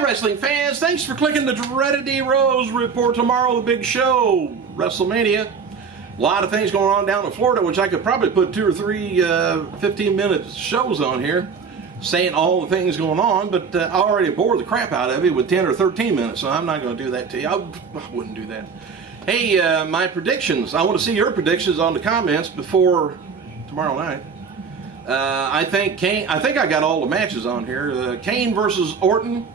Hi, wrestling fans. Thanks for clicking the dreaded D Rose report. Tomorrow, the big show, WrestleMania. A lot of things going on down in Florida, which I could probably put 2 or 3 15-minute shows on here saying all the things going on, but I already bored the crap out of you with 10 or 13 minutes, so I'm not going to do that to you. I wouldn't do that. Hey, my predictions. I want to see your predictions on the comments before tomorrow night. I think I got all the matches on here. Kane versus Orton.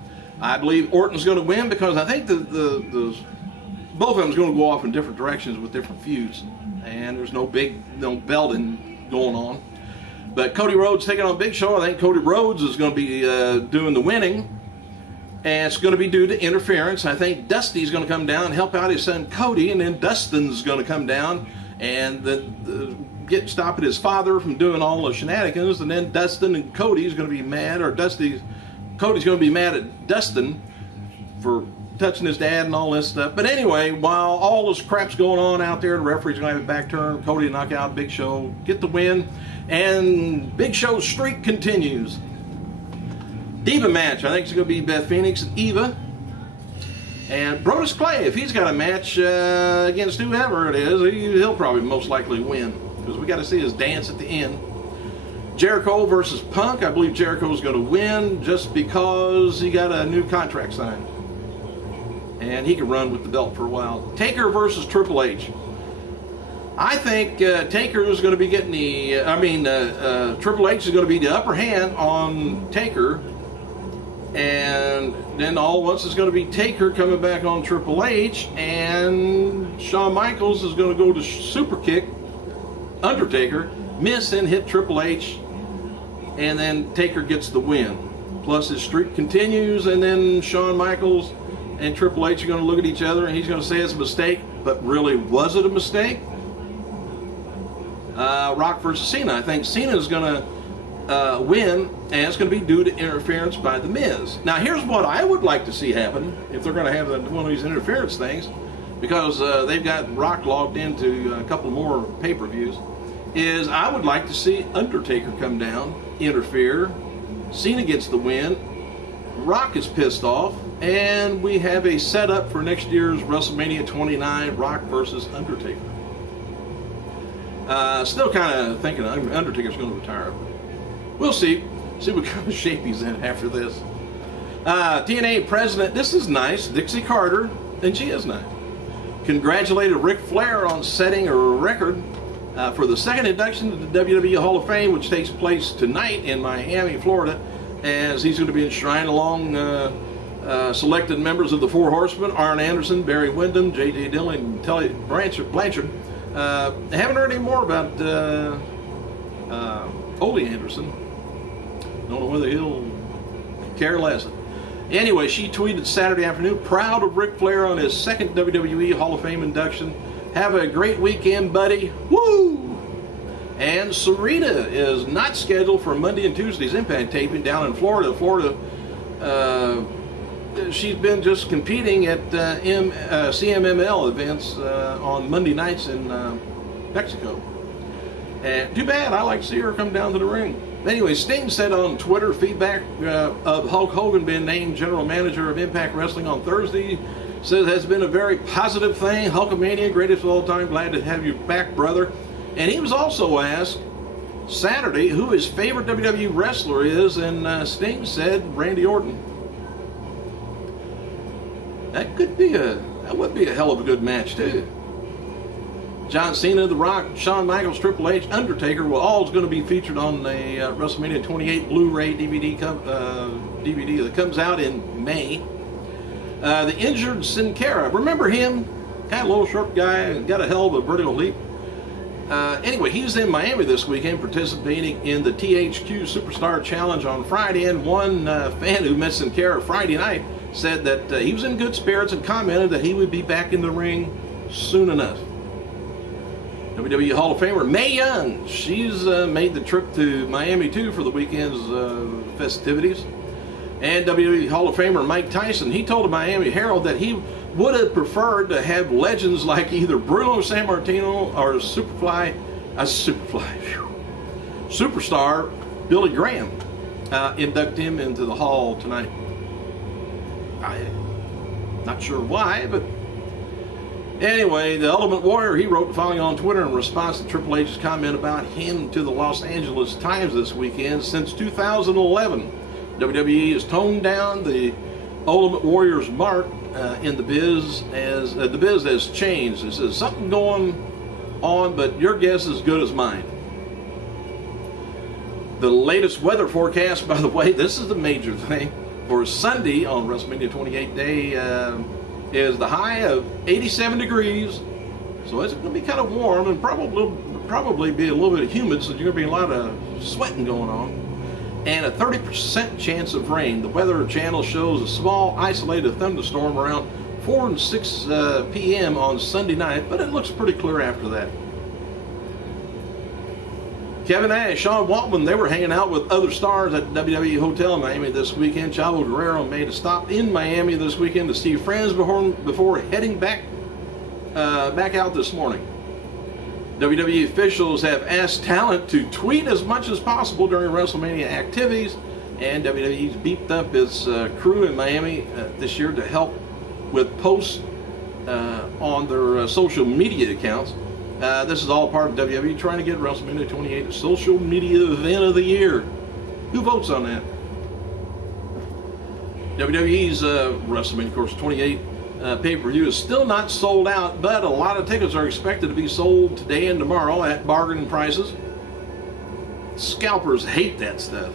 I believe Orton's going to win because I think both of them is going to go off in different directions with different feuds, and there's no belting going on. But Cody Rhodes taking on Big Show. I think Cody Rhodes is going to be doing the winning, and it's going to be due to interference. I think Dusty's going to come down and help out his son Cody, and then Dustin's going to come down and stop his father from doing all the shenanigans, and then Dustin and Cody's going to be mad, or Cody's going to be mad at Dustin for touching his dad and all this stuff. But anyway, while all this crap's going on out there, the referee's going to have a back turn. Cody knock out Big Show, get the win, and Big Show's streak continues. Diva match, I think it's going to be Beth Phoenix and Eva. And Brodus Clay, if he's got a match against whoever it is, he'll probably most likely win, because we got to see his dance at the end. Jericho versus Punk. I believe Jericho's going to win just because he got a new contract signed, and he can run with the belt for a while. Taker versus Triple H. I think Taker is going to be getting Triple H is going to be the upper hand on Taker, and then all at once it's going to be Taker coming back on Triple H, and Shawn Michaels is going to go to super kick Undertaker, miss and hit Triple H, and then Taker gets the win. Plus his streak continues, and then Shawn Michaels and Triple H are going to look at each other, and he's going to say it's a mistake, but really, was it a mistake? Rock versus Cena. I think Cena is going to win, and it's going to be due to interference by The Miz. Now, here's what I would like to see happen if they're going to have one of these interference things, because they've got Rock logged into a couple more pay-per-views, is I would like to see Undertaker come down, interfere, Cena gets the win, Rock is pissed off, and we have a setup for next year's WrestleMania 29, Rock versus Undertaker. Still kind of thinking Undertaker's going to retire. We'll see. See what kind of shape he's in after this. TNA president, this is nice, Dixie Carter, and she is nice, congratulated Ric Flair on setting a record for the second induction to the WWE Hall of Fame, which takes place tonight in Miami, Florida, as he's going to be enshrined along selected members of the Four Horsemen: Arn Anderson, Barry Windham, J.J. Dillon, and Tully Blanchard. I haven't heard any more about Ole Anderson. Don't know whether he'll care less. Anyway, she tweeted Saturday afternoon, proud of Ric Flair on his second WWE Hall of Fame induction. Have a great weekend, buddy. Woo! And Sarita is not scheduled for Monday and Tuesday's Impact taping down in Florida. She's been just competing at CMML events on Monday nights in Mexico. And too bad. I like to see her come down to the ring. Anyway, Sting said on Twitter feedback of Hulk Hogan being named general manager of Impact Wrestling on Thursday. Says it has been a very positive thing. Hulkamania, greatest of all time. Glad to have you back, brother. And he was also asked Saturday who his favorite WWE wrestler is, and Sting said Randy Orton. That would be a hell of a good match too. John Cena, The Rock, Shawn Michaels, Triple H, Undertaker, well, all is going to be featured on the WrestleMania 28 Blu-ray DVD that comes out in May. The injured Sin Cara, remember him? Kind of a little short guy, got a hell of a vertical leap. Anyway, he's in Miami this weekend participating in the THQ Superstar Challenge on Friday, and one fan who met Sin Cara Friday night said that he was in good spirits and commented that he would be back in the ring soon enough. WWE Hall of Famer Mae Young, she's made the trip to Miami too for the weekend's festivities. And WWE Hall of Famer Mike Tyson, he told the Miami Herald that he would have preferred to have legends like either Bruno Sammartino or superstar Billy Graham induct him into the Hall tonight. I'm not sure why, but anyway, the Ultimate Warrior, he wrote the following on Twitter in response to Triple H's comment about him to the Los Angeles Times this weekend. Since 2011, WWE has toned down the Ultimate Warrior's mark in the biz as the biz has changed. It says something going on, but your guess is as good as mine. The latest weather forecast, by the way, this is the major thing, for Sunday on WrestleMania 28 day is the high of 87 degrees. So it's going to be kind of warm and probably be a little bit humid, so there's going to be a lot of sweating going on. And a 30% chance of rain. The Weather Channel shows a small isolated thunderstorm around 4 and 6 p.m. on Sunday night, but it looks pretty clear after that. Kevin Nash, Sean Waltman, they were hanging out with other stars at the WWE Hotel in Miami this weekend. Chavo Guerrero made a stop in Miami this weekend to see friends before heading back out this morning. WWE officials have asked talent to tweet as much as possible during WrestleMania activities, and WWE's beefed up its crew in Miami this year to help with posts on their social media accounts. This is all part of WWE trying to get WrestleMania 28 a social media event of the year. Who votes on that? WWE's WrestleMania, of course, 28 pay-per-view is still not sold out, but a lot of tickets are expected to be sold today and tomorrow at bargain prices. Scalpers hate that stuff.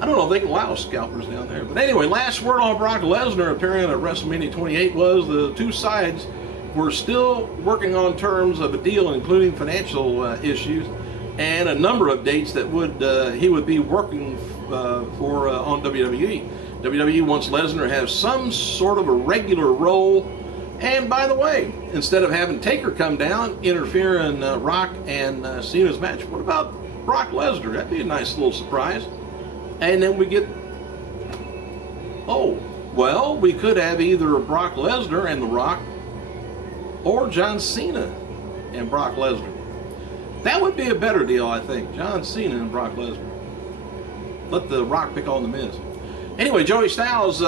I don't know if they can allow scalpers down there. But anyway, last word on Brock Lesnar appearing at WrestleMania 28 was the two sides were still working on terms of a deal, including financial issues and a number of dates that he would be working for on WWE. WWE wants Lesnar to have some sort of a regular role. And by the way, instead of having Taker come down, interfere in Rock and Cena's match, what about Brock Lesnar? That'd be a nice little surprise. And then we get, oh, well, we could have either Brock Lesnar and The Rock or John Cena and Brock Lesnar. That would be a better deal, I think. John Cena and Brock Lesnar. Let The Rock pick on The Miz. Anyway, Joey Styles,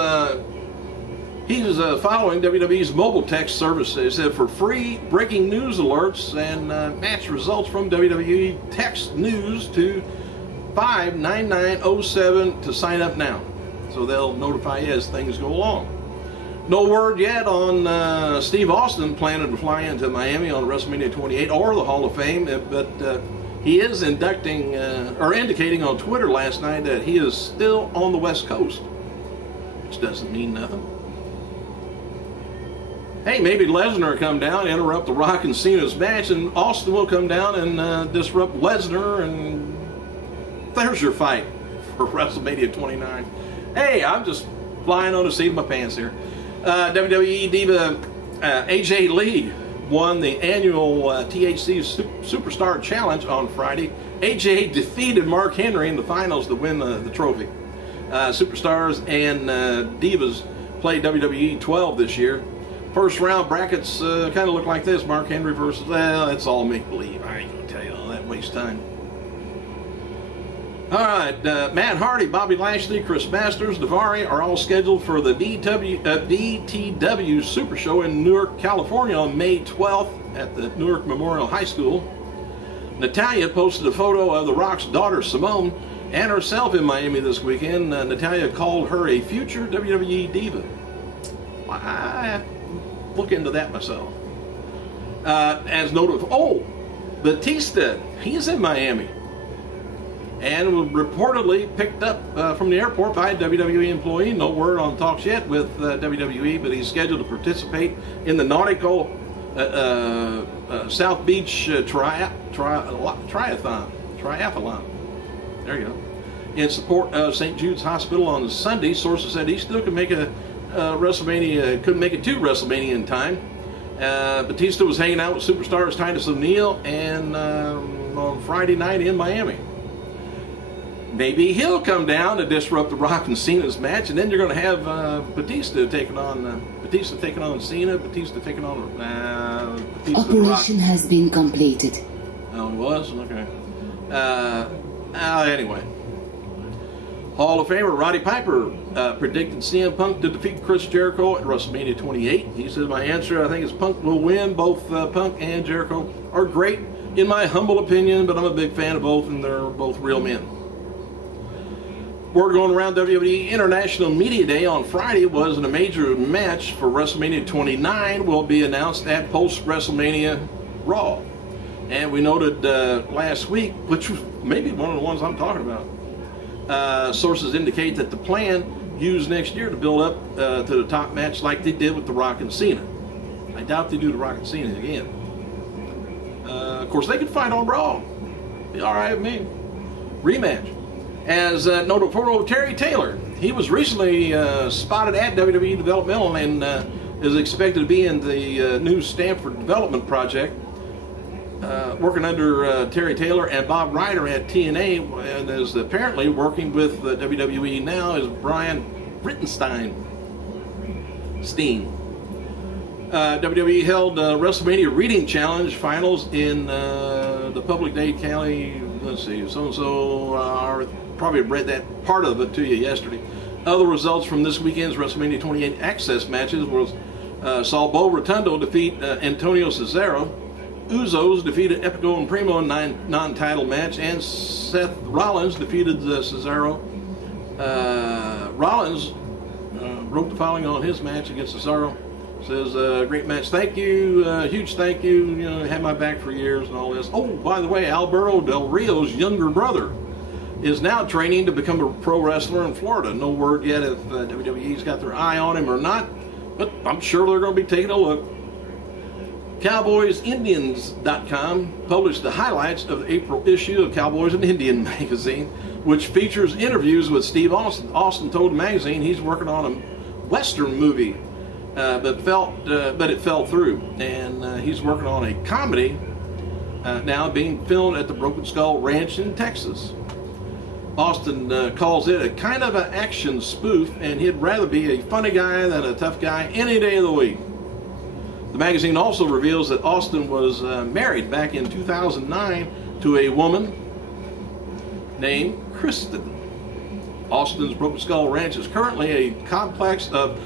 he's following WWE's mobile text service. They said for free breaking news alerts and match results from WWE, text news to 59907 to sign up now. So they'll notify you as things go along. No word yet on Steve Austin planning to fly into Miami on WrestleMania 28 or the Hall of Fame, but he is indicating on Twitter last night that he is still on the West Coast, which doesn't mean nothing. Hey, maybe Lesnar will come down, interrupt The Rock and Cena's match, and Austin will come down and disrupt Lesnar, and there's your fight for WrestleMania 29. Hey, I'm just flying on the seat of my pants here. WWE diva AJ Lee won the annual THC Superstar Challenge on Friday. AJ defeated Mark Henry in the finals to win the trophy. Superstars and Divas played WWE 12 this year. First round brackets kind of look like this. Mark Henry versus, well, it's all make-believe. I ain't going to tell you all that, waste time. All right, Matt Hardy, Bobby Lashley, Chris Masters, Daivari are all scheduled for the DTW Super Show in Newark, California on May 12th at the Newark Memorial High School. Natalya posted a photo of The Rock's daughter, Simone, and herself in Miami this weekend. Natalya called her a future WWE diva. I look into that myself. As noted, oh, Batista, he's in Miami. And was reportedly picked up from the airport by a WWE employee. No word on talks yet with WWE, but he's scheduled to participate in the nautical South Beach triathlon. There you go. In support of St. Jude's Hospital on Sunday, sources said he still could make a WrestleMania, couldn't make it to WrestleMania in time. Batista was hanging out with superstars Titus O'Neil and on Friday night in Miami. Maybe he'll come down to disrupt The Rock and Cena's match, and then you're going to have Batista taking on Cena, Batista taking on Batista. Operation has been completed. Oh, it was? Okay. Anyway, Hall of Famer Roddy Piper predicted CM Punk to defeat Chris Jericho at WrestleMania 28. He says, my answer, I think, is Punk will win. Both Punk and Jericho are great, in my humble opinion, but I'm a big fan of both, and they're both real men. Word going around WWE International Media Day on Friday was a major match for WrestleMania 29 will be announced at post-WrestleMania Raw. And we noted last week, which was maybe one of the ones I'm talking about, sources indicate that the plan used next year to build up to the top match like they did with The Rock and Cena. I doubt they do The Rock and Cena again. Of course, they could fight on Raw. Be all right with me. Rematch. As noted for Terry Taylor, he was recently spotted at WWE Developmental and is expected to be in the new Stanford Development Project, working under Terry Taylor and Bob Ryder at TNA, and is apparently working with WWE now as Brian Rittenstein. WWE held WrestleMania Reading Challenge finals in the Public Day Cali. Let's see, so probably read that part of it to you yesterday. Other results from this weekend's WrestleMania 28 Access matches was saw Bo Rotundo defeat Antonio Cesaro. Usos defeated Epico and Primo in a non-title match, and Seth Rollins defeated Cesaro. Rollins wrote the following on his match against Cesaro. Says, great match, thank you, huge thank you, you know, had my back for years and all this. Oh, by the way, Alberto Del Rio's younger brother is now training to become a pro wrestler in Florida. No word yet if WWE's got their eye on him or not, but I'm sure they're going to be taking a look. CowboysIndians.com published the highlights of the April issue of Cowboys and Indian magazine, which features interviews with Steve Austin. Austin told the magazine he's working on a Western movie, but it fell through, and he's working on a comedy now being filmed at the Broken Skull Ranch in Texas. Austin calls it a kind of an action spoof, and he'd rather be a funny guy than a tough guy any day of the week. The magazine also reveals that Austin was married back in 2009 to a woman named Kristen. Austin's Broken Skull Ranch is currently a complex of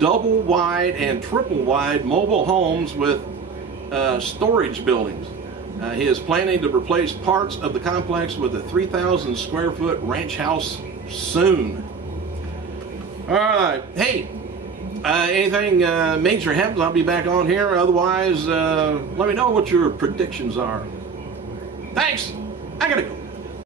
double-wide and triple-wide mobile homes with storage buildings. He is planning to replace parts of the complex with a 3,000 square foot ranch house soon. All right, hey, anything major happens, I'll be back on here. Otherwise, let me know what your predictions are. Thanks. I gotta go.